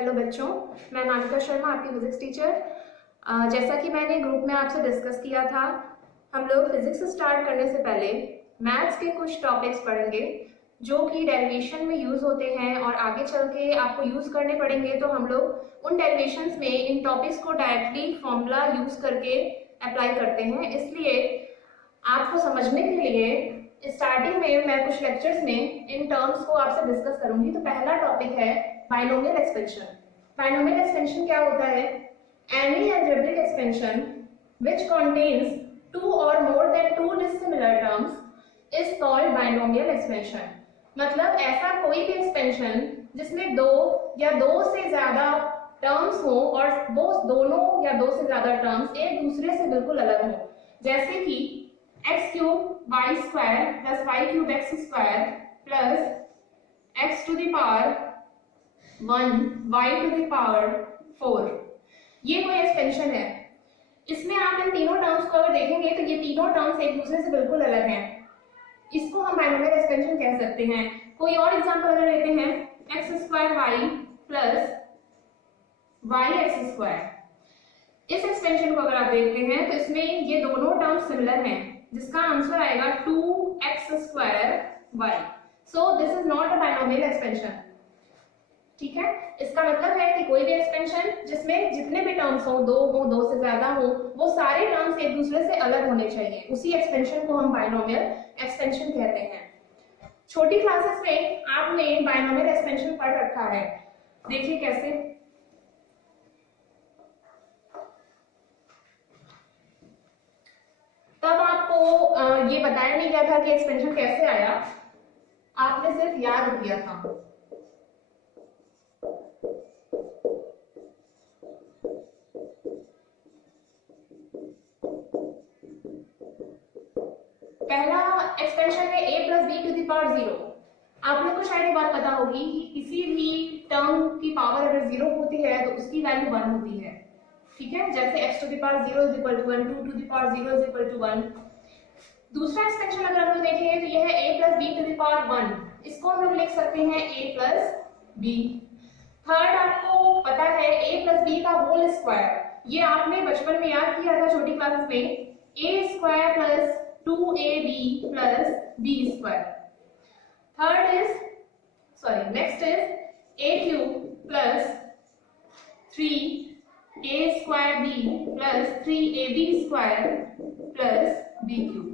Hello बच्चों, मैं मानिका शर्मा, आपकी फिजिक्स टीचर। जैसा कि मैंने ग्रुप में आपसे डिस्कस किया था, हम लोग फिजिक्स स्टार्ट करने से पहले मैथ्स के कुछ टॉपिक्स पढ़ेंगे जो कि डेरिवेशन में यूज़ होते हैं और आगे चल के आपको यूज़ करने पड़ेंगे। तो हम लोग उन डेरिवेशंस में इन टॉपिक्स को डायरेक्टली फॉर्मूला यूज़ करके अप्लाई करते हैं। इसलिए आपको समझने के लिए स्टार्टिंग में मैं कुछ लेक्चर्स में इन टर्म्स को आपसे डिस्कस करूंगी। तो पहला टॉपिक है बाइनोमियल एक्सपेंशन। बाइनोमियल एक्सपेंशन क्या होता है? Any algebraic expression which contains two or more than two dissimilar terms is called binomial expression. मतलब ऐसा कोई भी एक्सपेंशन जिसमें दो या दो से ज्यादा टर्म्स हो और वो दोनों या दो से ज्यादा टर्म्स एक दूसरे से बिल्कुल अलग हो, जैसे कि x cube y square plus y cube x square plus x to the power 1 y to the power 4। ये कोई एक्सपेंशन है। इसमें आप इन तीनों टर्म्स को अगर देखेंगे तो ये तीनों टर्म्स एक दूसरे से बिल्कुल अलग हैं। इसको हम बाइनोमियल एक्सपेंशन कह सकते हैं। कोई और एग्जांपल अगर लेते हैं, x square y plus y x square. इस एक्सपेंशन को अगर आप देखते हैं तो इसमें ये दोनों टर्म्स सिमिलर हैं, जिसका आंसर आएगा 2x square y। So this is not a binomial expansion. ठीक है, इसका मतलब है कि कोई भी एक्सपेंशन जिसमें जितने भी टर्म्स हो, दो से ज्यादा हो, वो सारे टर्म्स एक दूसरे से अलग होने चाहिए, उसी एक्सपेंशन को हम बाइनोमियल एक्सपेंशन कहते हैं। छोटी क्लासेस में आपने बाइनोमियल एक्सपेंशन पढ़ रखा है। देखिए कैसे। तब आपको ये बताया नहीं गया था कि एक्सपेंशन कैसे आया, आपने सिर्फ याद किया था। पहला एक्सपेंशन है a plus B to the power 0। आप लोग को शायद ये बात पता होगी कि किसी भी टर्म की पावर अगर 0 होती है तो उसकी वैल्यू 1 होती है। ठीक है, जैसे x to the power 0 is equal to 1, 2 to the power 0 is equal to 1। दूसरा एक्सपेंशन अगर हम लोग देखें तो यह है a plus B to the power 1। इसको हम लोग लिख सकते हैं a प्लस बी। थर्ड आपको पता है a प्लस बी का होल स्क्वायर। ये आपने बचपन में याद किया था छोटी क्लासेस में, a square plus 2ab plus b square. Third is next is a cube plus 3a square b plus 3ab square plus b cube.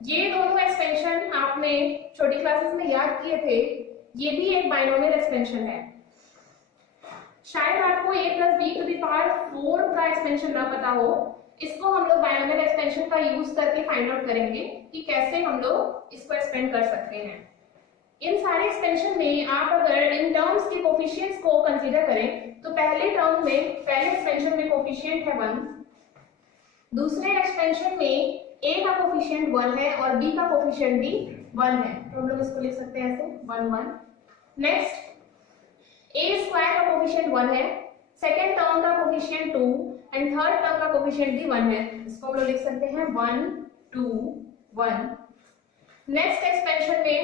ये दोनों एक्सपेंशन आपने छोटी क्लासेस में याद किए थे। ये भी एक बाइनोमियल एक्सपेंशन है। शायद आपको a plus B to the power 4 का एक्सपेंशन ना पता हो। इसको हम लोग बाइनोमियल एक्सपेंशन का यूज करके फाइंड आउट करेंगे कि कैसे हम लोग इसको एक्सपेंड कर सकते हैं। इन सारे एक्सपेंशन में आप अगर इन टर्म्स के कोफिशिएंट्स को कंसीडर करें तो पहले टर्म में, पहले एक्सपेंशन में कोफिशिएंट है 1, दूसरे एक्सपेंशन में a का कोफिशिएंट 1 है और b का कोफिशिएंट भी 1 है। तो हम लोग इसको लिख सकते हैं ऐसे 1 1। नेक्स्ट a स्क्वायर का कोफिशिएंट 1 है, सेकेंड टर्म का कोफिशिएंट 2 एंड थर्ड टर्म का कोफिशिएंट भी 1 है। इसको हम लोग लिख सकते हैं 1 2 1। नेक्स्ट एक्सपेंशन में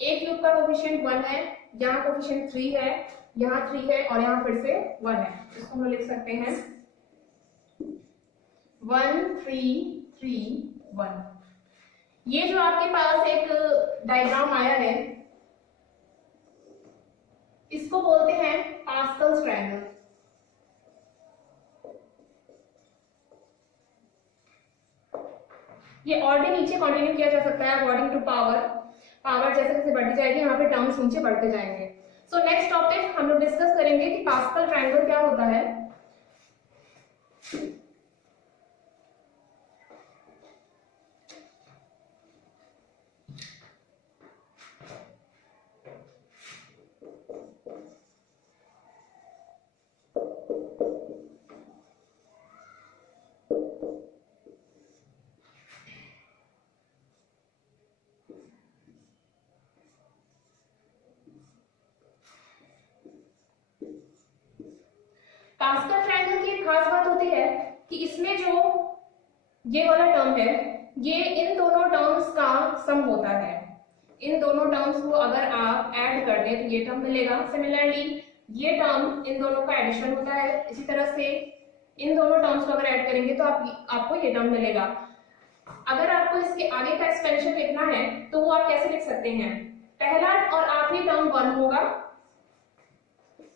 a क्यूब का कोफिशिएंट 1 है, यहाँ कोफिशिएंट 3 है, यहाँ 3 है और यहाँ फिर से 1 है। इसको हम लोग लिख सकते हैं 1 3 3 1। ये जो आपके पास एक डायग्राम आया है, इसको बोलते हैं पास्कल्स ट्रायंगल। ये ऑर्डर नीचे कंटिन्यू किया जा सकता है अकॉर्डिंग टू पावर। पावर जैसे जैसे बढ़ती जाएगी, यहाँ पे टर्म्स नीचे बढ़ते जाएंगे। सो नेक्स्ट टॉपिक हम लोग डिस्कस करेंगे कि पास्कल ट्रायंगल क्या होता है। पास्कल ट्रायंगल की एक खास बात होती है कि इसमें जो ये वाला टर्म है, ये इन दोनों टर्म्स का सम होता है। इन दोनों टर्म्स को अगर आप ऐड कर दें तो ये टर्म मिलेगा। सिमिलरली ये टर्म इन दोनों का एडिशन होता है, इसी तरह से इन दोनों टर्म्स को अगर ऐड करेंगे तो आपको ये टर्म मिलेगा। अगर आपको इसके आगे का एक्सपेंशन लिखना है तो वो आप कैसे लिख सकते हैं, पहला और आखिरी टर्म 1 होगा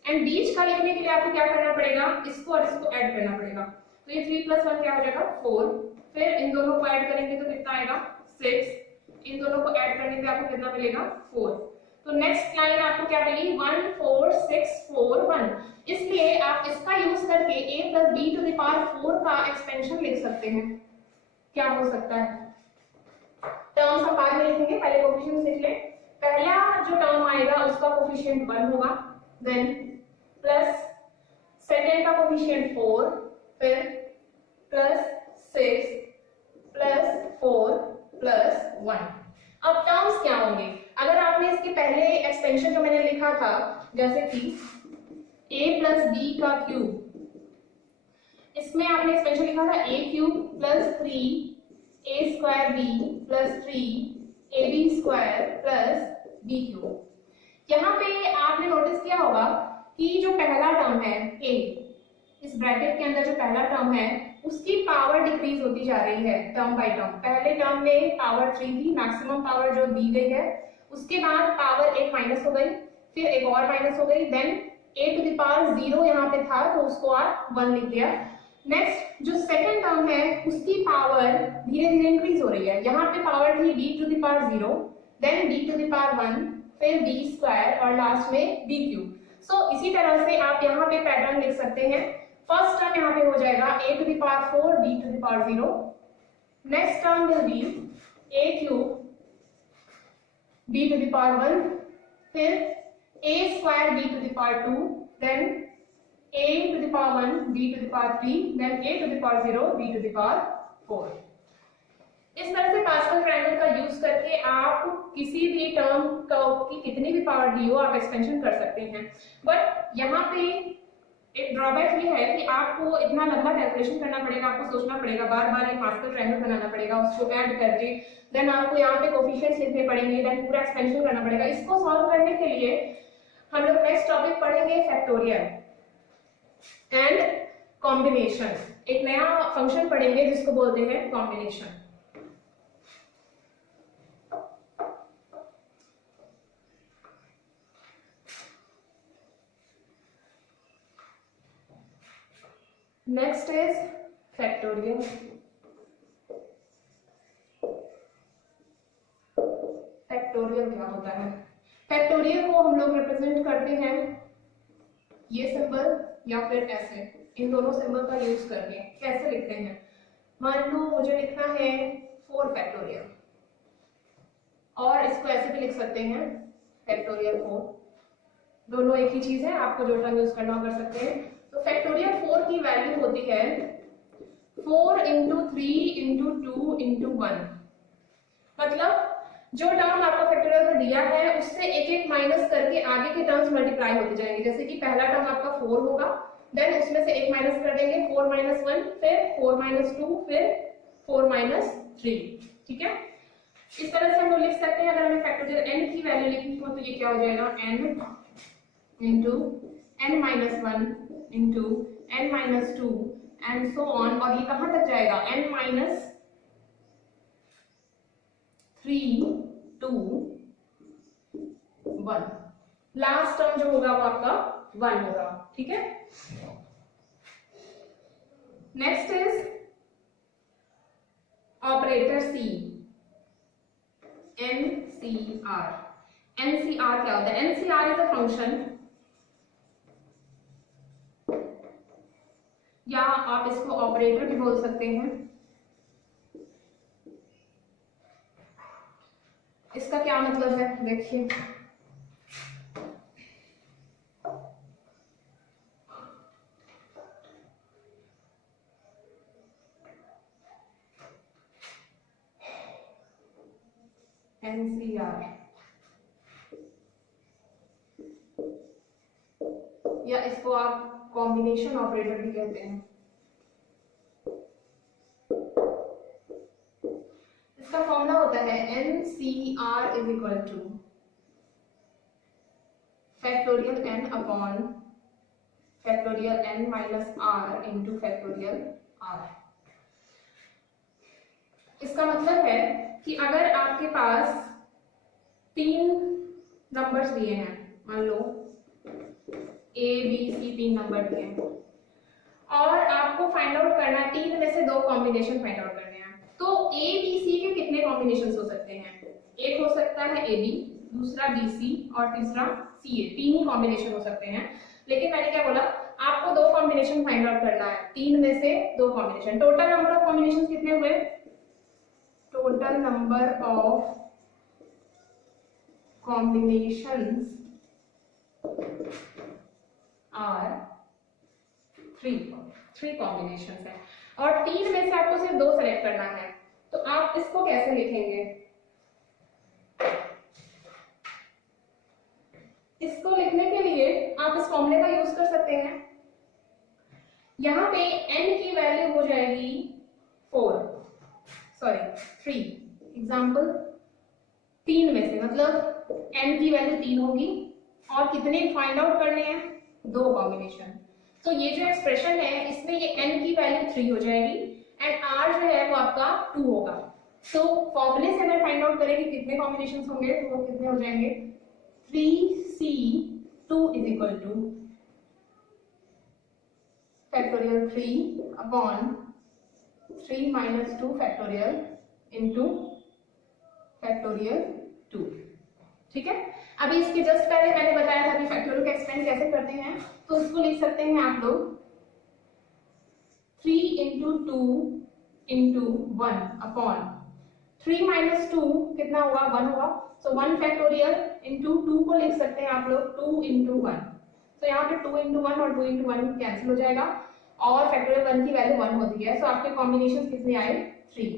एंड बीच का लिखने के लिए आपको क्या करना पड़ेगा, इसको और इसको ऐड करना पड़ेगा। तो ये 3 + 1 क्या हो जाएगा 4, फिर इन दोनों को ऐड करेंगे तो कितना आएगा 6, इन दोनों को ऐड करने पे आपको कितना मिलेगा 4। तो नेक्स्ट लाइन आपको क्या मिली 1 4 6 4 1, इसलिए आप इसका यूज करके a + b⁴ का एक्सपेंशन लिख सकते हैं। क्या हो सकता है, टर्म्स हम बाद में लिखेंगे, पहले कोफिशिएंट्स लिख लें। पहला जो टर्म आएगा उसका कोफिशिएंट 1 होगा, देन प्लस सेकेंड का कोफिशिएंट 4, फिर प्लस 6 प्लस 4 प्लस 1। अब टर्म्स क्या होंगे, अगर आपने इसके पहले एक्सपेंशन जो मैंने लिखा था जैसे कि a + b का क्यूब, इसमें आपने एक्सपेंशन लिखा था a³ + 3a²b + 3ab² + b³। यहाँ पे आपने नोटिस किया होगा कि जो पहला टर्म है a, इस ब्रैकेट के अंदर जो पहला टर्म है उसकी पावर डिक्रीज होती जा रही है टर्म बाय टर्म। पहले टर्म में पावर 3 थी, मैक्सिमम पावर जो दी गई है, उसके बाद पावर एक माइनस हो गई, फिर एक और माइनस हो गई, देन a⁴ यहाँ पे था तो उसको आप 1 लिख दिया। नेक्स्ट जो सेकंड टर्म है उसकी पावर धीरे धीरे इंक्रीज हो रही है, यहाँ पे पावर थी b⁴, देन b⁴1, फिर b² और लास्ट में b³। सो इसी तरह से आप यहाँ पे पैटर्न लिख सकते हैं। फर्स्ट टर्म यहाँ पे हो जाएगा a⁴ b⁴, next term will be a³ b⁴1, फिर a² b⁴2, then a⁴1 b⁴3, then a⁴0 b⁴4। इस तरह से पास्कल ट्रायंगल का यूज करके आप किसी भी टर्म की कितनी भी पावर दी हो आप एक्सपेंशन कर सकते हैं। बट यहाँ पे एक ड्रॉबैक ये है कि आपको इतना लंबा कैलकुलेशन करना पड़ेगा, आपको सोचना पड़ेगा, बार बार एक पास्कल ट्रायंगल बनाना पड़ेगा, उसको ऐड करके देन आपको यहाँ पे कोफिशिएंट्स लिखने पड़ेंगे, देन पूरा एक्सपेंशन करना पड़ेगा। इसको सॉल्व करने के लिए हम लोग नेक्स्ट टॉपिक पढ़ेंगे फैक्टोरियल एंड कॉम्बिनेशन। एक नया फंक्शन पढ़ेंगे जिसको बोलते हैं combination. Next is factorial. Factorial क्या होता है, फैक्टोरियल को हम लोग रिप्रेजेंट करते हैं ये सिंबल या फिर ऐसे, इन दोनों सिंबल का यूज करके। कैसे लिखते हैं, मान लो मुझे लिखना है 4 फैक्टोरियल, और इसको ऐसे भी लिख सकते हैं फैक्टोरियल 4, दोनों एक ही चीज है, आपको जो टर्म यूज करना हो कर सकते हैं। तो फैक्टोरियल 4 की वैल्यू होती है 4 × 3 × 2 × 1। मतलब जो टर्म आपको फैक्टोरियल में दिया है उससे एक एक माइनस करके आगे के टर्म्स मल्टीप्लाई होते जाएंगे। जैसे कि पहला टर्म आपका 4 होगा, देन उसमें से एक माइनस कर देंगे 4 - 1, फिर 4 - 2, फिर 4 - 3। ठीक है, इस तरह से हम लोग लिख सकते हैं। अगर हमें फैक्टोरियल n की वैल्यू लिखनी हो तो ये क्या हो जाएगा n × n - 1 × n - 2 and so on, और ये कहां तक जाएगा n - 3 2 1। लास्ट टर्म जो होगा वो आपका 1 होगा। ठीक है, next is operator C, NCR। NCR क्या होता है, NCR इज अ फंक्शन, या आप इसको ऑपरेटर भी बोल सकते हैं। इसका क्या मतलब है देखिए, NCR, या इसको आप कॉम्बिनेशन ऑपरेटर भी कहते हैं। इसका फॉर्मूला होता है NCR = factorial n upon factorial n minus r into factorial r। इसका मतलब है कि अगर आपके पास 3 नंबर्स दिए हैं, मान लो a b c 3 नंबर दिए हैं और आपको फाइंड आउट करना है 3 में से 2 कॉम्बिनेशन फाइंड आउट करने हैं, तो a b c के कितने कॉम्बिनेशंस हो सकते हैं? एक हो सकता है a b, दूसरा b c और तीसरा c a। 3 ही कॉम्बिनेशन हो सकते हैं, लेकिन मैंने क्या बोला, आपको 2 कॉम्बिनेशन फाइंड आउट करना है, 3 में से 2 combination. Total number of combination कितने हुए? Total number of combinations are 3 combinations है और 3 में से आपको सिर्फ 2 सेलेक्ट करना है, तो आप इसको कैसे लिखेंगे? इसको लिखने के लिए आप इस फॉर्मूले का यूज कर सकते हैं। यहां पे n की वैल्यू हो जाएगी 3। एग्जाम्पल 3 में से, मतलब n की वैल्यू 3 होगी और कितने फाइंड आउट करने हैं? 2 कॉम्बिनेशन। तो ये जो एक्सप्रेशन है इसमें ये n की वैल्यू 3 हो जाएगी एंड r जो है वो आपका 2 होगा। तो फॉर्मूले से हमें फाइंड आउट करें कि कितने कॉम्बिनेशंस होंगे, तो वो कितने हो जाएंगे? 3c2 is equal two factorial 3 upon 3 minus 2 factorial into factorial 2। ठीक है, अभी इसके जस्ट पहले मैंने बताया था कि फैक्टोरियल का एक्सपेंड कैसे करते हैं, तो इसको लिख सकते हैं आप लोग 3 इंटू 2 इंटू 1 अपॉन 3 माइनस 2 कितना होगा? 1 होगा। सो 1 फैक्टोरियल इंटू 2 को लिख सकते हैं आप लोग 2 इंटू 1। तो यहाँ पे 2 इंटू 1 और 2 इंटू 1 कैंसिल हो जाएगा और फैक्टोरियल 1 की वैल्यू 1 होती है। सो आपके कॉम्बिनेशन कितने आए? 3।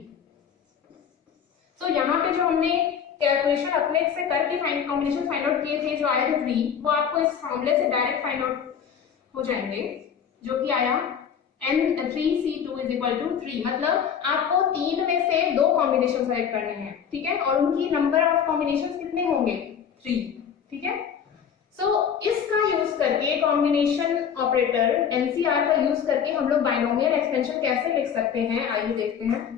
तो यहाँ पे जो हमने कैलकुलेशन अपने से करके कॉम्बिनेशन फाइंड आउट किए थे, जो आए थे 3, वो आपको इस फॉर्मूले से डायरेक्ट फाइंड आउट हो जाएंगे, जो कि आया n3c2 इज इक्वल टू 3। मतलब आपको 3 में से 2 कॉम्बिनेशन सेलेक्ट करने हैं, ठीक है, और उनकी नंबर ऑफ कॉम्बिनेशंस कितने होंगे? 3। ठीक है, सो इसका यूज करके कॉम्बिनेशन ऑपरेटर एनसीआर का यूज करके हम लोग बाइनोमियल एक्सपेंशन कैसे लिख सकते हैं, आइए देखते हैं।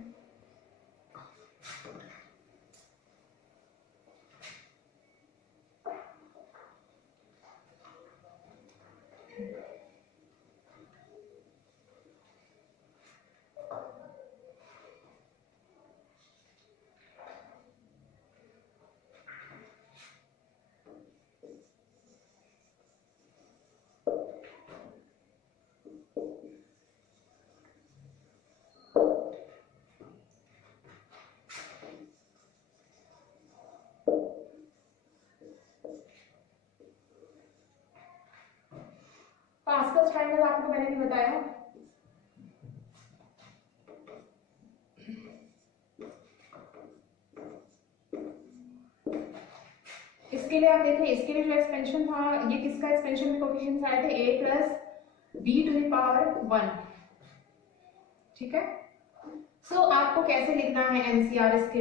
पास्कल ट्रायंगल आपको मैंने भी बताया, इसके लिए आप देखें, इसके लिए जो एक्सपेंशन था, ये किसका एक्सपेंशन में कोएफिशिएंट्स आए थे? a plus b to the power 1। ठीक है, सो आपको कैसे लिखना है एनसीआर? इसके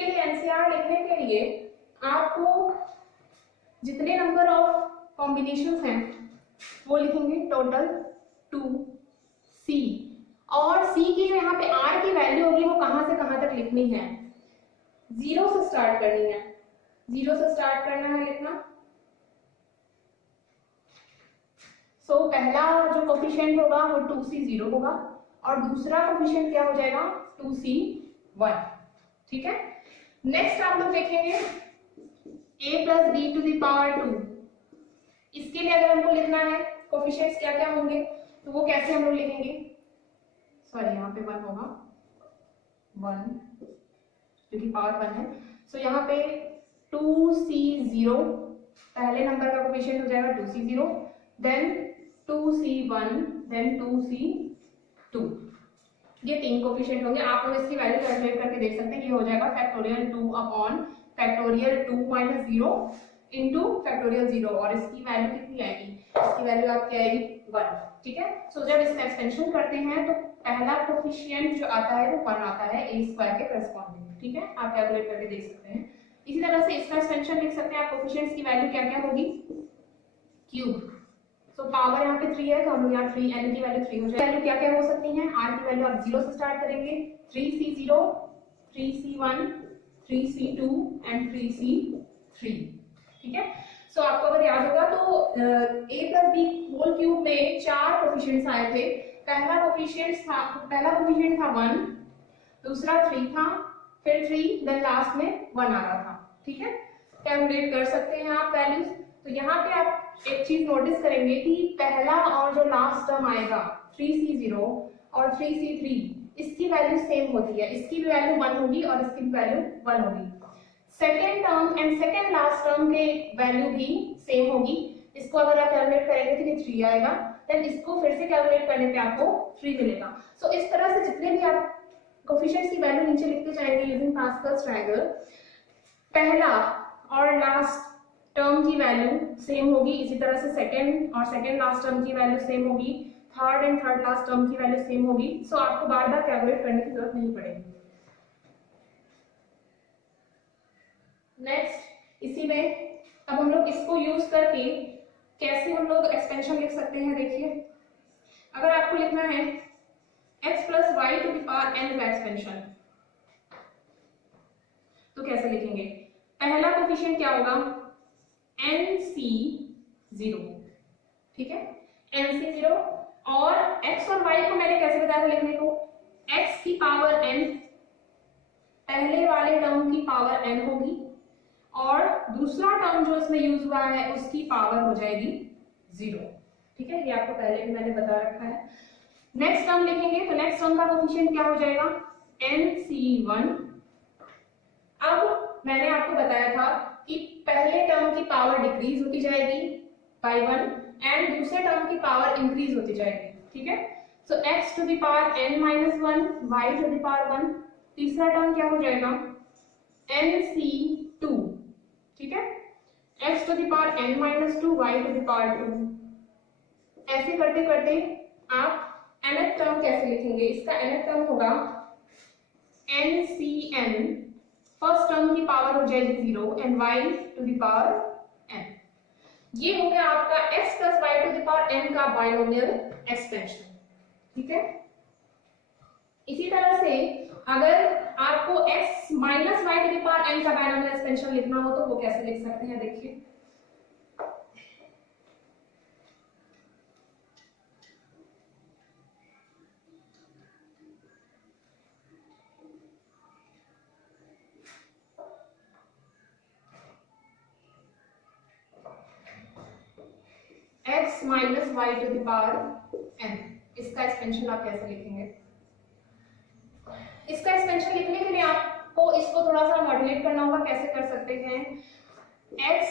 लिए एनसीआर लिखने के लिए आपको जितने नंबर ऑफ कॉम्बिनेशंस हैं वो लिखेंगे टोटल 2c, और c की जो यहाँ पे r की वैल्यू होगी वो कहां से कहां तक लिखनी है? 0 से स्टार्ट करनी है, 0 से स्टार्ट करना है लिखना। सो पहला जो कोफिशिएंट होगा वो 2c 0 होगा और दूसरा कोफिशिएंट क्या हो जाएगा? 2c 1। ठीक है, नेक्स्ट आप लोग देखेंगे a plus b to the power 2। इसके लिए अगर हमको लिखना है कोफिशिएंट्स क्या क्या होंगे, तो वो कैसे हम लोग लिखेंगे? सॉरी, यहाँ पे 1 होगा, 1 क्योंकि पावर 1 है। सो यहाँ पे 2c0 पहले नंबर का कोफिशिएंट हो जाएगा 2c0, then 2c1, then 2c2। ये 3 कोफिशिएंट होंगे। आप लोग इसकी वैल्यू कैलकुलेट करके देख सकते हैं। ये हो जाएगा factorial 2 upon factorial 2 minus 0 into factorial 0, और इसकी वैल्यू कितनी आएगी? इसकी वैल्यू आपकी आएगी 1। ठीक है, सो जब इसका एक्सपेंशन करते हैं तो पहला कोफिशिएंट जो आता है वो 1 आता है a स्क्वायर के करस्पॉन्डिंग। ठीक है, आप कैलकुलेट करके देख सकते हैं। इसी तरह से इसका एक्सपेंशन लिख सकते हैं आप, कोफिशिएंट्स की वैल्यू क्या क्या होगी? क्यूब। सो पावर यहाँ पे 3 है तो हम लोग यहाँ 3 n की वैल्यू 3 हो जाएगी। वैल्यू क्या क्या हो सकती हैं, r की वैल्यू आप 0 से स्टार्ट करेंगे, 3c0, 3c1, 3c2 and 3c3। ठीक है, सो आपको अगर याद होगा तो a plus B whole cube में 4 कोफिशिएंट्स आए थे। पहला कोफिशिएंट था 1, दूसरा 3 था, फिर 3, देन लास्ट में 1 आ रहा था। ठीक है, कैलकुलेट कर सकते हैं आप वैल्यूज। तो यहाँ पे आप एक चीज नोटिस करेंगे कि पहला और जो लास्ट टर्म आएगा 3c0 और 3c3, इसकी वैल्यू सेम होती है, इसकी भी वैल्यू 1 होगी और इसकी भी वैल्यू 1 होगी। Second term and second last term के वैल्यू भी सेम होगी। इसको अगर आप कैलकुलेट करेंगे तो ये 3 आएगा, देन इसको फिर से कैलकुलेट करने पे आपको 3 मिलेगा। सो इस तरह से जितने भी आप कोफिशिएंट्स की वैल्यू नीचे लिखते जाएंगे यूजिंग पास्कल्स ट्रायंगल, पहला और लास्ट टर्म की वैल्यू सेम होगी, इसी तरह से सेकेंड और सेकेंड लास्ट टर्म की वैल्यू सेम होगी, third and third last term की वैल्यू सेम होगी। सो आपको बार बार कैलकुलेट करने की जरूरत नहीं पड़ेगी। नेक्स्ट, इसी में अब हम लोग इसको यूज करके कैसे हम लोग एक्सपेंशन लिख सकते हैं। देखिए, अगर आपको लिखना है x plus y to the power n का एक्सपेंशन, तो कैसे लिखेंगे? पहला कोफिशिएंट क्या होगा? nc0। ठीक है, nc0, और x और y को मैंने कैसे बताया था लिखने को? x की पावर n, पहले वाले टर्म की पावर n होगी, और दूसरा टर्म जो इसमें यूज हुआ है उसकी पावर हो जाएगी 0। ठीक है, ये आपको पहले भी मैंने बता रखा है। नेक्स्ट टर्म लिखेंगे तो नेक्स्ट टर्म का कोफिशिएंट क्या हो जाएगा? nc1। अब मैंने आपको बताया था कि पहले टर्म की पावर डिक्रीज होती जाएगी बाय 1 एंड दूसरे टर्म की पावर इंक्रीज होती जाएगी। ठीक है, so x to the power n minus 1, y to the power 1, तीसरा टर्म क्या हो जाएगा? nc2। ठीक है, x to the power n minus 2, y to the power 2। ऐसे करते करते आप nth टर्म कैसे लिखेंगे? इसका nth टर्म होगा ncn, फर्स्ट टर्म की पावर हो जाएगी 0 and y to the power n। ये हो गया आपका x plus y to the power n का बाइनोमियल एक्सपेंशन। ठीक है, इसी तरह से अगर आपको x minus y to the power n का बाइनोमियल एक्सपेंशन लिखना हो तो वो कैसे लिख सकते हैं? देखिए, x minus y to the power n, इसका एक्सपेंशन आप कैसे लिखेंगे? इसका एक्सपेंशन लिखने के लिए आपको इसको थोड़ा सा मॉड्यूलेट करना होगा। कैसे कर सकते हैं? x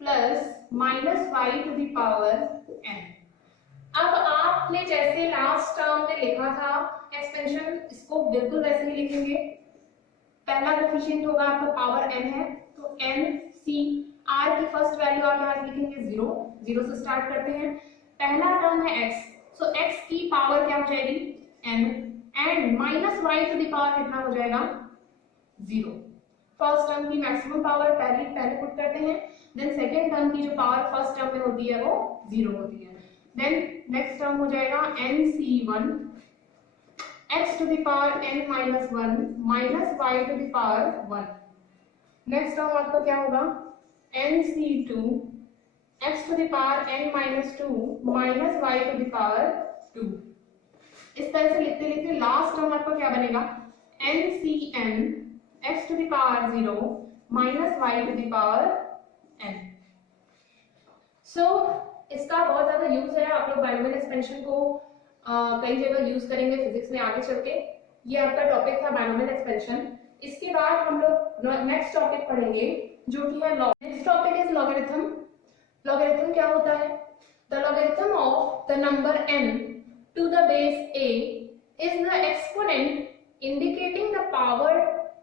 plus minus y to the power n। अब आपने जैसे लास्ट टर्म में लिखा था एक्सपेंशन, इसको बिल्कुल वैसे ही लिखेंगे। पहला कोफिशिएंट होगा आपका पावर n है, तो n c r की फर्स्ट वैल्यू आप यहाँ लिखेंगे 0 से स्टार्ट करते हैं। पहला टर्म है x, सो x की पावर क्या हो जाएगी? n, and minus y to the power कितना हो जाएगा? 0। फर्स्ट टर्म की मैक्सिमम पावर पहले पुट करते हैं, देन सेकेंड टर्म की जो पावर फर्स्ट टर्म में होती है वो 0 होती है। देन नेक्स्ट टर्म हो जाएगा nc1, x to the power n minus 1 minus y to the power 1। Next term आपका क्या होगा? nc2, x to the power n minus 2 minus y to the power 2। इस तरह से लिखते लिखते लास्ट टर्म आपका क्या बनेगा? ncn, x to the power 0 minus y to the power n। So इसका बहुत ज्यादा यूज है, आप लोग बाइनोमियल एक्सपेंशन को कई जगह यूज करेंगे फिजिक्स में आगे चल के। ये आपका टॉपिक था बाइनोमियल एक्सपेंशन। इसके बाद हम लोग नेक्स्ट टॉपिक पढ़ेंगे जो कि है log. Next topic is logarithm. Logarithm क्या होता है? The logarithm of the number n to the base a is the exponent indicating the power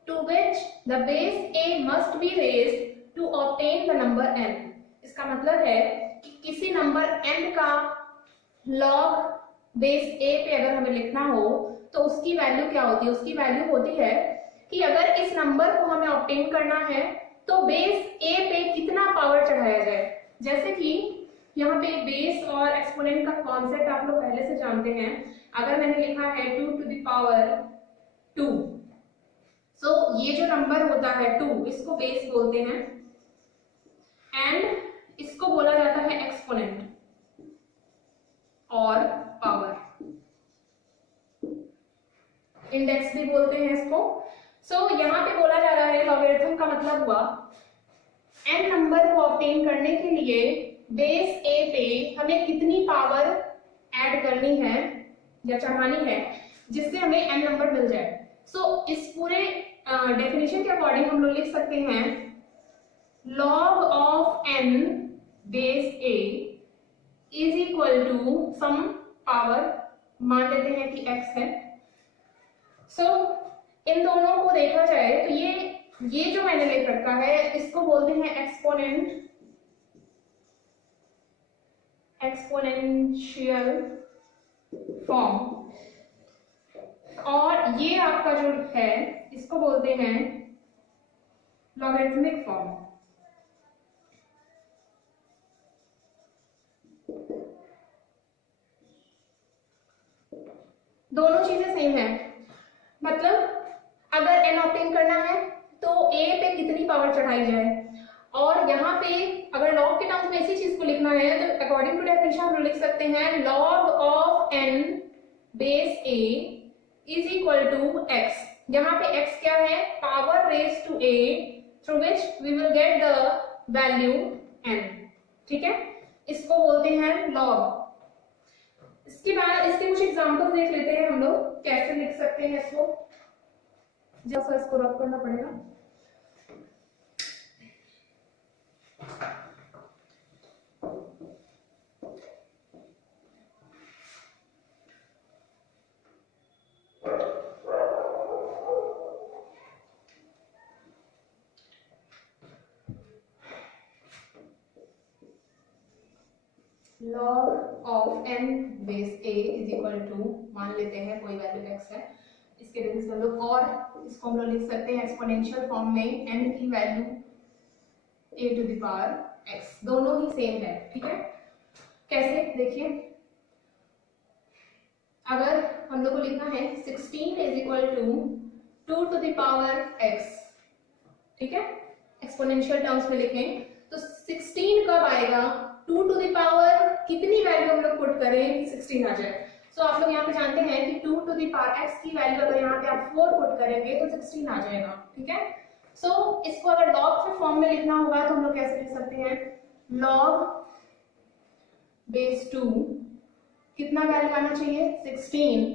to which the base a must be raised to obtain the number n। इसका मतलब है कि किसी number n का log base a पे अगर हमें लिखना हो तो उसकी वैल्यू क्या होती है? उसकी वैल्यू होती है कि अगर इस नंबर को हमें ऑब्टेन करना है तो बेस a पे कितना पावर चढ़ाया जाए। जैसे कि यहाँ पे बेस और एक्सपोनेंट का कॉन्सेप्ट आप लोग पहले से जानते हैं। अगर मैंने लिखा है 2 to the power 2, सो ये जो नंबर होता है 2, इसको बेस बोलते हैं एंड इसको बोला जाता है एक्सपोनेंट और पावर, इंडेक्स भी बोलते हैं इसको। सो यहाँ पे बोला जा रहा है लॉगरिथम का मतलब हुआ n नंबर को ऑब्टेन करने के लिए बेस a पे हमें कितनी पावर ऐड करनी है या चढ़ानी है जिससे हमें n नंबर मिल जाए। सो इस पूरे डेफिनेशन के अकॉर्डिंग हम लोग लिख सकते हैं log of n base a is equal to some power, मान लेते हैं कि x है। सो इन दोनों को देखा जाए तो ये जो मैंने लिख रखा है इसको बोलते हैं एक्सपोनेंशियल फॉर्म, और ये आपका जो है इसको बोलते हैं लॉगरिथमिक फॉर्म। दोनों चीजें सेम है, मतलब अगर n ऑब्टेन करना है तो a पे कितनी पावर चढ़ाई जाए, और यहाँ पे अगर लॉग के टर्म्स में इसी चीज को लिखना है तो अकॉर्डिंग टू डेफिनेशन हम लोग लिख सकते हैं log of n base a is equal to x। यहाँ पे x क्या है, power raise to a through which we will get the value n, ठीक है, इसको बोलते हैं log। इसके बाद इसके कुछ एग्जांपल्स देख लेते हैं हम लोग कैसे लिख सकते हैं इसको, जैसा इसको रब करना पड़ेगा। log of n base a is equal to, मान लेते हैं कोई वैल्यू x है, इसके बेसिस पर लोग, और इसको हम लोग लिख सकते हैं एक्सपोनेंशियल फॉर्म में n की value a to the power x, दोनों ही सेम है, ठीक है। कैसे देखिए, अगर हम लोग को लिखना है 16 is equal to 2 to the power x, ठीक है, एक्सपोनेंशियल टर्म्स में लिखें तो 16 कब आएगा, 2 टू द पावर कितनी वैल्यू हम लोग पुट करें कि 16 आ जाए। सो आप लोग यहाँ पे जानते हैं कि 2 टू द पावर x की वैल्यू अगर यहाँ पे आप 4 पुट करेंगे तो 16 आ जाएगा, ठीक है। सो इसको अगर log के फॉर्म में लिखना होगा तो हम लोग कैसे लिख सकते हैं, log बेस 2 कितना वैल्यू आना चाहिए 16,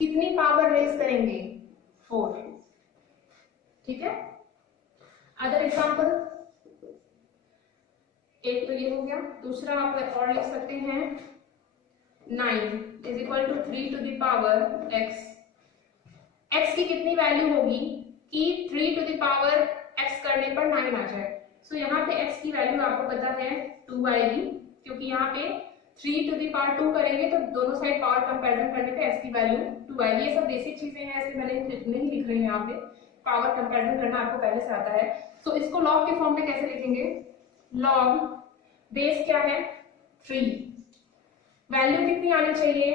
कितनी पावर रेज करेंगे 4, ठीक है। अदर एग्जांपल, एक तो ये हो गया, दूसरा आप और लिख सकते हैं 9 is equal to 3 to the power x। x की कितनी वैल्यू होगी कि 3 टू द पावर x करने पर 9 आ जाए। सो यहाँ पे x की वैल्यू आपको पता है 2 आएगी, क्योंकि यहाँ पे 3 टू द पावर 2 करेंगे तो दोनों साइड पावर कंपैरिजन करने पे x की वैल्यू 2 आएगी। ये सब बेसिक चीजें हैं, इसलिए मैंने नहीं लिख रही हूँ यहाँ पे, पावर कंपैरिजन करना आपको पहले से आता है। सो इसको log के फॉर्म में कैसे लिखेंगे, log बेस क्या है 3, वैल्यू कितनी आनी चाहिए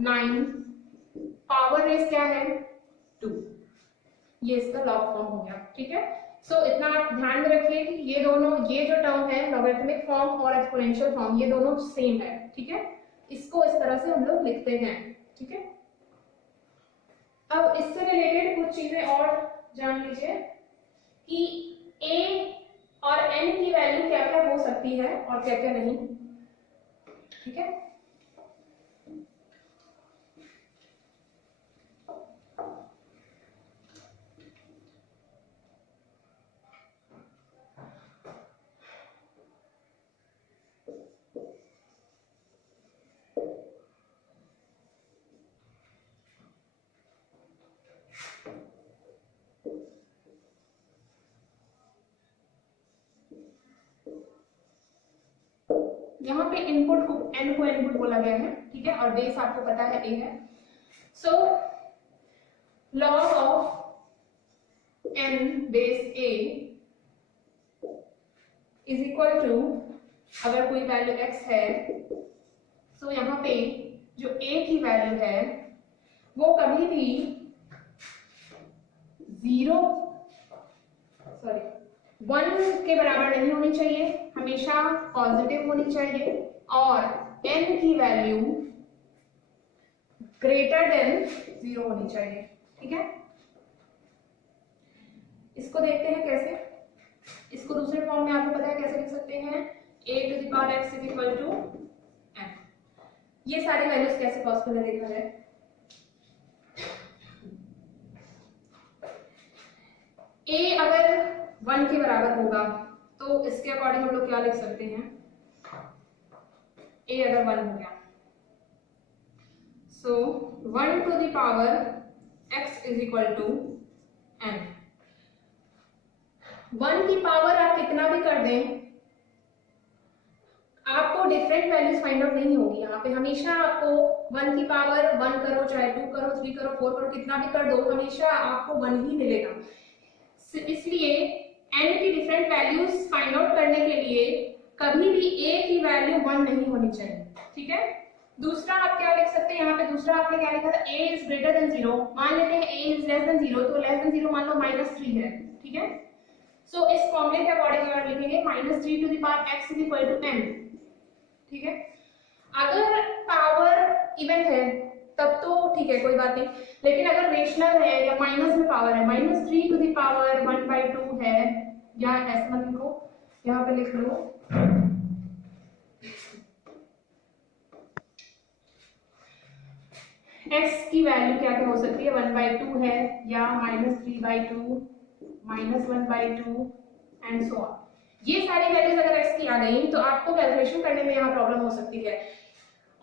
9, पावर रेस क्या है 2, ये इसका लॉग फॉर्म हो गया, ठीक है। सो इतना आप ध्यान में रखिए कि ये दोनों, ये जो टर्म है लॉगरिथमिक फॉर्म और एक्सपोनेंशियल फॉर्म, ये दोनों सेम है, ठीक है। इसको इस तरह से हम लोग लिखते हैं, ठीक है। अब इससे रिलेटेड कुछ चीजें और जान लीजिए कि a और n की वैल्यू क्या क्या हो सकती है और क्या क्या नहीं, ठीक है। यहाँ पे इनपुट को n को इनपुट बोला गया है, ठीक है, और बेस आपको पता है a है। So log of n base a is equal to अगर कोई वैल्यू x है तो यहाँ पे जो a की वैल्यू है वो कभी भी 1 के बराबर नहीं होनी चाहिए, हमेशा पॉजिटिव होनी चाहिए, और n की वैल्यू ग्रेटर देन 0 होनी चाहिए। ठीक है, इसको देखते हैं कैसे। इसको दूसरे फॉर्म में आपको पता है कैसे लिख सकते हैं, a⁴x = n। ये सारी वैल्यूज कैसे पॉसिबल है देखा जाए। a अगर 1 के बराबर होगा तो इसके अकॉर्डिंग हम लोग क्या लिख सकते हैं, a अगर 1 हो गया, सो 1⁴x = n। 1 की पावर आप कितना भी कर दें, आपको डिफरेंट वैल्यूज फाइंड आउट नहीं होगी। यहाँ पे हमेशा आपको 1 की पावर 1 करो, चाहे 2 करो, 3 करो, 4 करो, कितना भी कर दो, हमेशा आपको 1 ही मिलेगा। इसलिए n की डिफरेंट वैल्यूज फाइंड आउट करने के लिए कभी भी a की वैल्यू 1 नहीं होनी चाहिए। ठीक है, दूसरा आप क्या लिख सकते हैं, यहाँ पे दूसरा आपने क्या लिखा था, a is greater than 0। मान लेते हैं a is less than 0, तो less than 0 मान लो -3 है। ठीक है, सो इस फॉर्मूले के अकॉर्डिंग आप लिखेंगे -3⁴x = n। ठीक है, अगर पावर इवन है तब तो ठीक है, कोई बात नहीं, लेकिन अगर रेशनल है या माइनस में पावर है, -3⁴1/2 है, या ऐसे मत लिखो, यहाँ पे लिख लो x की वैल्यू क्या क्या हो सकती है, 1/2 है, या -3/2, -1/2 एंड सो ऑन। ये सारी वैल्यूज अगर x की आ गई तो आपको कैलकुलेशन करने में यहाँ प्रॉब्लम हो सकती है,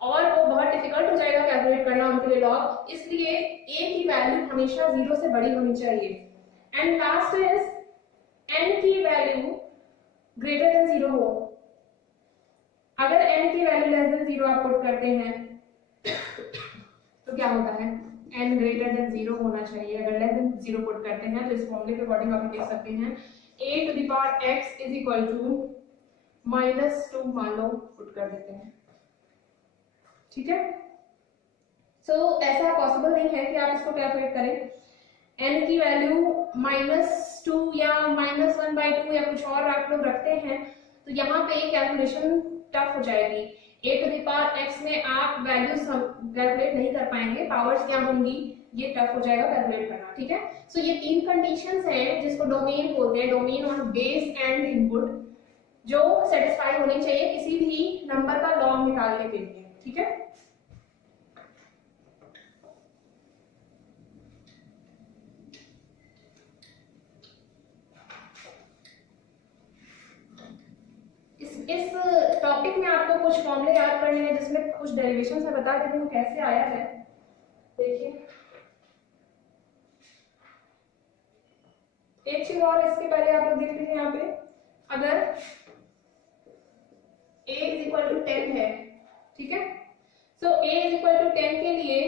और वो बहुत डिफिकल्ट हो जाएगा कैलकुलेट करना उनके लिए लॉग। इसलिए a की वैल्यू हमेशा 0 से बड़ी होनी चाहिए। एंड लास्ट इज n की वैल्यू ग्रेटर देन 0 हो। अगर n की वैल्यू लेस देन 0 आप पुट करते हैं तो क्या होता है, n ग्रेटर देन 0 होना चाहिए। अगर लेस देन 0 पुट करते हैं तो इस फॉर्मूले के अकॉर्डिंग आप लिख सकते हैं a⁴x = -2 मान लो, पुट कर देते हैं। ठीक है, सो ऐसा पॉसिबल नहीं है कि आप इसको कैलकुलेट करें। n की वैल्यू -2 या -1/2 या कुछ और आप लोग रखते हैं तो यहाँ पे कैलकुलेशन टफ हो जाएगी। a⁴x में आप वैल्यूज कैलकुलेट नहीं कर पाएंगे, पावर्स क्या होंगी, ये टफ हो जाएगा कैलकुलेट करना। ठीक है, सो ये 3 कंडीशंस हैं जिसको डोमेन बोलते हैं, domain on base and input, जो सेटिस्फाई होनी चाहिए किसी भी नंबर का लॉग निकालने के लिए। ठीक है, इस टॉपिक में आपको कुछ फॉर्मूले याद करने हैं जिसमें कुछ डेरिवेशन है, बता देती हूँ कैसे आया है। देखिए एक चीज और, इसके पहले आप लोग देख लीजिए यहाँ पे, अगर a = 10 है, ठीक है, सो a = 10 के लिए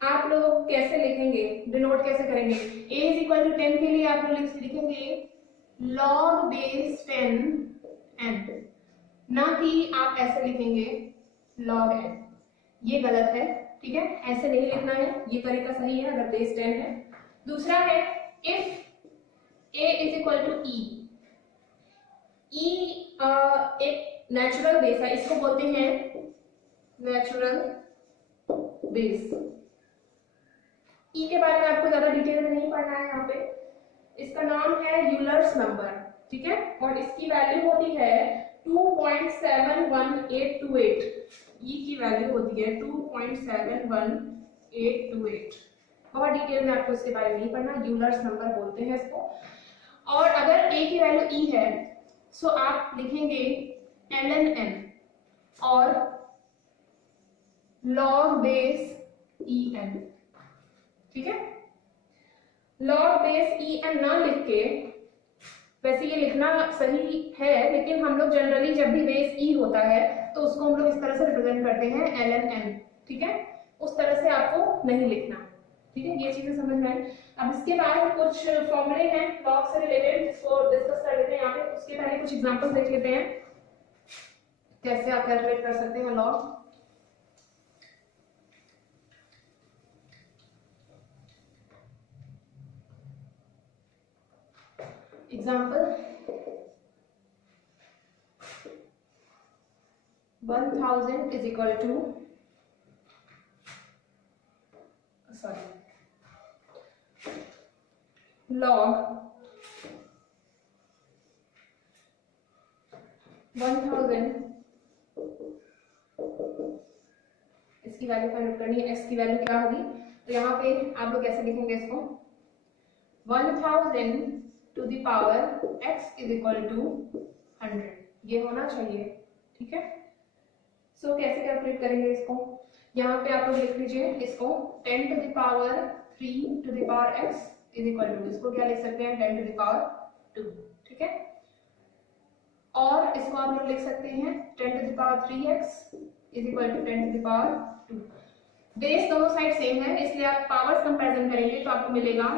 आप लोग कैसे लिखेंगे, डिनोट कैसे करेंगे। a = 10 के लिए आप लोग लिखेंगे log base 10 n, ना कि आप ऐसे लिखेंगे log n, ये गलत है। ठीक है, ऐसे नहीं लिखना है, ये तरीका सही है अगर बेस 10 है। दूसरा है if a = e, एक नेचुरल बेस है, इसको बोलते हैं नेचुरल बेस। e के बारे में आपको ज्यादा डिटेल में नहीं पढ़ना है यहाँ पे, इसका नाम है यूलर्स नंबर। ठीक है, और इसकी वैल्यू होती है 2.71828, e की वैल्यू होती है 2.71828। बहुत डिटेल में आपको इसके बारे में नहीं पढ़ना, यूलर्स नंबर बोलते हैं इसको। और अगर a की वैल्यू e है सो आप लिखेंगे ln n और log base en। ठीक है, log base en ना लिख के, वैसे ये लिखना सही है लेकिन हम लोग जनरली जब भी बेस e होता है तो उसको हम लोग इस तरह से रिप्रेजेंट करते हैं ln n। ठीक है, उस तरह से आपको नहीं लिखना। ठीक है, ये चीजें समझ में आए। अब इसके बाद कुछ फॉर्मूले हैं लॉग से रिलेटेड जिसको डिस्कस कर लेते हैं यहाँ पे। उसके पहले कुछ एग्जांपल्स देख लेते हैं। कैसे आप कैलकुलेट कर सकते हैं log. Example 1000 is equal to log 1000, इसकी वैल्यू फाइंड करनी है, x की वैल्यू क्या होगी, तो यहाँ पे आप लोग कैसे लिखेंगे इसको, 1000 to the power x is equal to 100, ये होना चाहिए, ठीक है। सो कैसे कैलकुलेट करेंगे इसको, यहाँ पे आप लोग लिख लीजिए इसको 10 to the power 3 to the power x is equal to, इसको क्या लिख सकते हैं 10 to the power 2, ठीक है। और इसको आप लोग लिख सकते हैं 10 to the power 3x is equal to 10 to the power 2। Base दोनों साइड सेम है, इसलिए आप पावर्स कंपैरिजन करेंगे तो आपको मिलेगा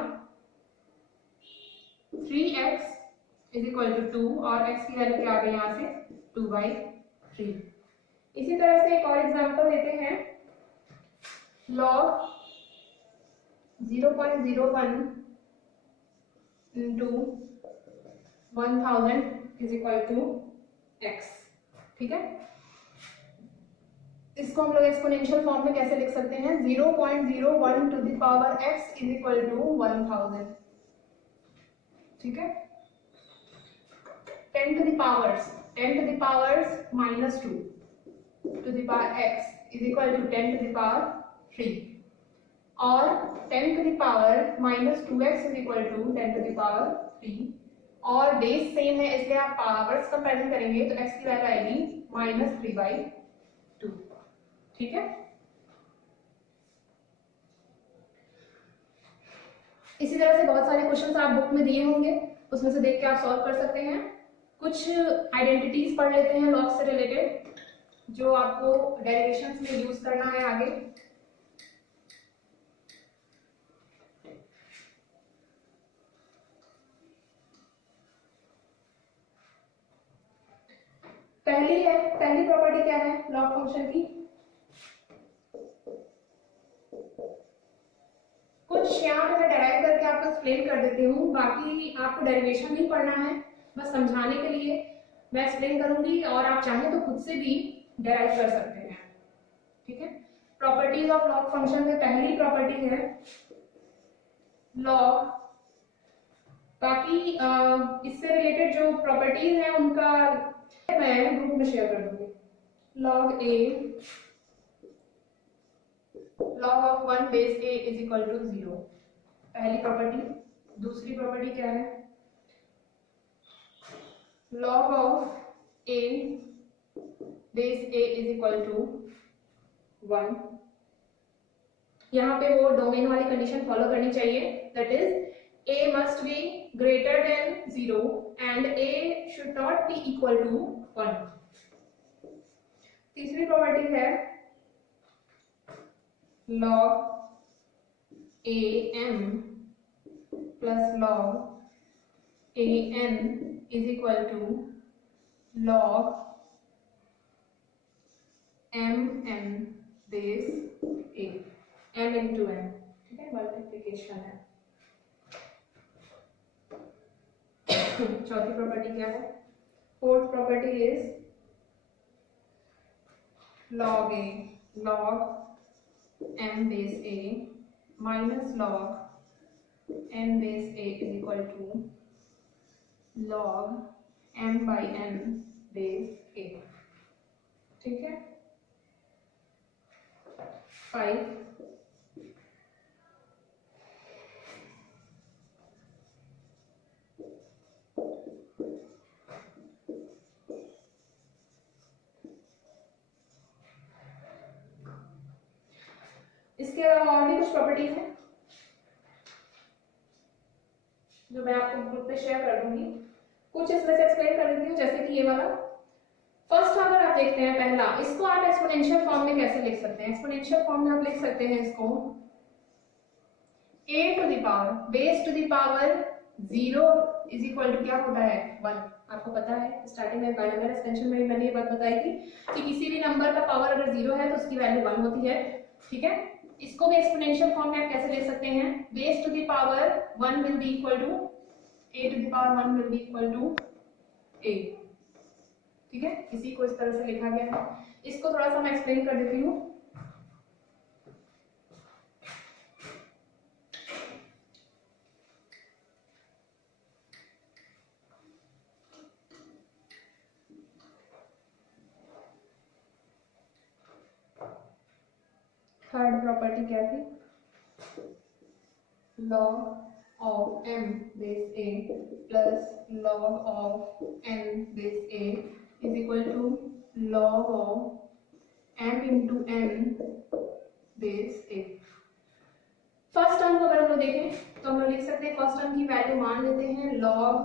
3x is equal to 2 और x की वैल्यू क्या आ गई यहाँ से 2/3। इसी तरह से एक और एग्जांपल लेते हैं, log 0.01 into 1000 is equal to x, ठीक है। इसको हम लोग एक्सपोनेंशियल फॉर्म में कैसे लिख सकते हैं, 0.01 to the power x is equal to 1000, ठीक है। 10 to the powers minus 2 to the power x is equal to 10 to the power 3 और 10 to the power minus 2x is equal to 10 to the power 3 और base same है इसलिए आप powers comparison करेंगे तो x की वैल्यू आएगी -3/2, ठीक है। इसी तरह से बहुत सारे क्वेश्चंस आप बुक में दिए होंगे, उसमें से देख के आप सॉल्व कर सकते हैं। कुछ आइडेंटिटीज पढ़ लेते हैं लॉग से रिलेटेड जो आपको डेरिवेशंस में यूज करना है आगे। पहली प्रॉपर्टी क्या है लॉग फंक्शन की, कुछ यहाँ पे मैं डेराइव करके आपको एक्सप्लेन कर देती हूँ, बाकी आपको डेरिवेशन नहीं पढ़ना है, बस समझाने के लिए मैं एक्सप्लेन करूंगी और आप चाहें तो खुद से भी डेराइव कर सकते हैं, ठीक है। प्रॉपर्टीज ऑफ लॉग फंक्शन में पहली प्रॉपर्टी है लॉग, बाकी इससे रिलेटेड जो प्रॉपर्टीज हैं उनका मैं ग्रुप में शेयर कर दूंगी। log a log of 1 base a is equal to 0, पहली प्रॉपर्टी। दूसरी प्रॉपर्टी क्या है, log of a base a is equal to 1, यहाँ पे वो डोमेन वाली कंडीशन फॉलो करनी चाहिए, that is a must be greater than 0 and a should not be equal to 1। तीसरी प्रॉपर्टी है log am plus log an is equal to log mn base a, m into n, ठीक है, multiplication है। चौथी property क्या है, fourth property is log a log m base a minus log n base a is equal to log m by n base a, ठीक है। 5 इसके अलावा और भी कुछ प्रॉपर्टीज हैं जो मैं आपको ग्रुप पे शेयर कर दूंगी, कुछ इसमें से एक्सप्लेन कर देती हूँ, जैसे कि ये वाला। फर्स्ट अगर आप देखते हैं पहला, इसको आप एक्सपोनेंशियल फॉर्म में कैसे लिख सकते हैं, एक्सपोनेंशियल फॉर्म में आप लिख सकते हैं इसको a to the power base to the power 0 is equal to क्या होता है 1, आपको पता है स्टार्टिंग में बाइनोमियल एक्सपेंशन में मैंने ये बात बताई थी कि किसी भी नंबर का पावर अगर 0 है तो उसकी वैल्यू 1 होती है। ठीक है, इसको भी एक्सपोनेंशियल फॉर्म में आप कैसे ले सकते हैं, base to the power 1 will be equal to a to the power 1 will be equal to a। ठीक है, इसी को इस तरह से लिखा गया है। इसको थोड़ा सा मैं एक्सप्लेन कर देती हूँ। थर्ड प्रॉपर्टी क्या थी, log of m base a plus log of n base a is equal to log of m into n base a। First term को अगर हम लोग देखें तो हम लोग लिख सकते हैं, फर्स्ट टर्म की वैल्यू मान लेते हैं log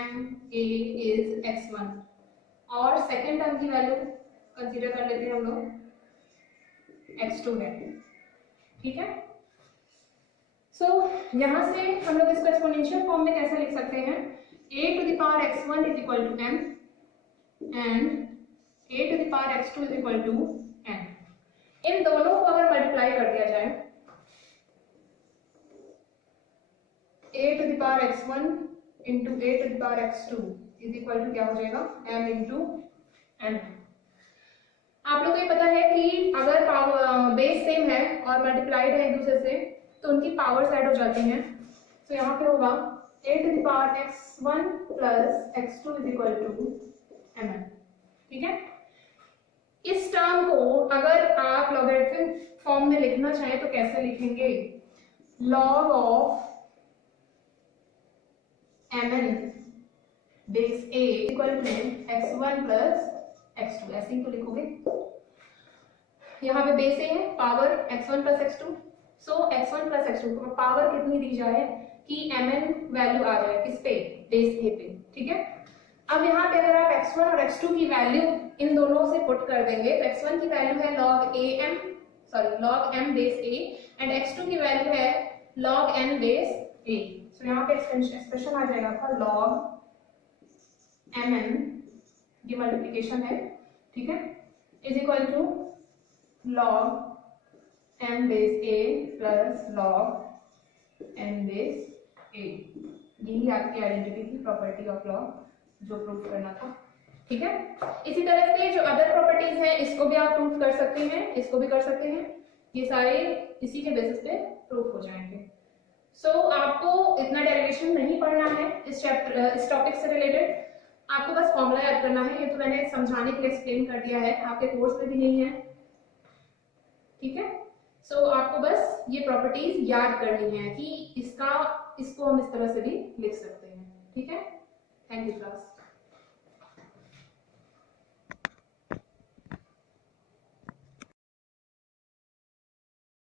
m a is x1 और सेकेंड टर्म की वैल्यू कंसीडर कर लेते हैं हम लोग x2 है। ठीक है, सो यहाँ से हम लोग इसको एक्सपोनेंशियल फॉर्म में कैसे लिख सकते हैं, a to the power x1 is equal to m and a to the power x2 is equal to n। इन दोनों को अगर मल्टीप्लाई कर दिया जाए, a to the power x1 into a to the power x2 is equal to क्या हो जाएगा, m into n। आप लोग को ये पता है कि अगर बेस सेम है और मल्टीप्लाइड है एक दूसरे से तो उनकी पावर्स ऐड हो जाती हैं। तो यहाँ पे होगा a to the power x1 plus x2 is equal to mn। ठीक है, इस टर्म को अगर आप लॉगरिथमिक फॉर्म में लिखना चाहें तो कैसे लिखेंगे, log of mn base a equal to x1 plus x2, ऐसे ही तो लिखोगे। यहाँ पे बेस ए है, पावर x1 plus x2, सो x1 plus x2 को पावर कितनी दी जाए कि mn वैल्यू आ जाए किस पे, बेस ए पे। ठीक है, अब यहाँ पे अगर आप x1 और x2 की वैल्यू इन दोनों से पुट कर देंगे तो x1 की वैल्यू है log m बेस a एंड x2 की वैल्यू है log n बेस a। सो यहाँ पे एक्सप्रेशन आ जाएगा आपका log mn, ये मल्टीप्लिकेशन है। ठीक है, is equal to log m बेस a plus log n base a। यही आपकी आइडेंटिटी थी, प्रॉपर्टी ऑफ लॉग जो प्रूव करना था। ठीक है, इसी तरह से जो अदर प्रॉपर्टीज हैं इसको भी आप प्रूव कर सकते हैं, इसको भी कर सकते हैं, ये सारे इसी के बेसिस पे प्रूफ हो जाएंगे। सो आपको इतना डेरिवेशन नहीं पढ़ना है इस टॉपिक से रिलेटेड, आपको बस फॉर्मूला याद करना है। ये तो मैंने समझाने के लिए एक्सप्लेन कर दिया है, आपके कोर्स में भी नहीं है। ठीक है, सो आपको बस ये प्रॉपर्टीज याद करनी है कि इसको हम इस तरह से भी लिख सकते हैं। ठीक है, थैंक यू क्लास।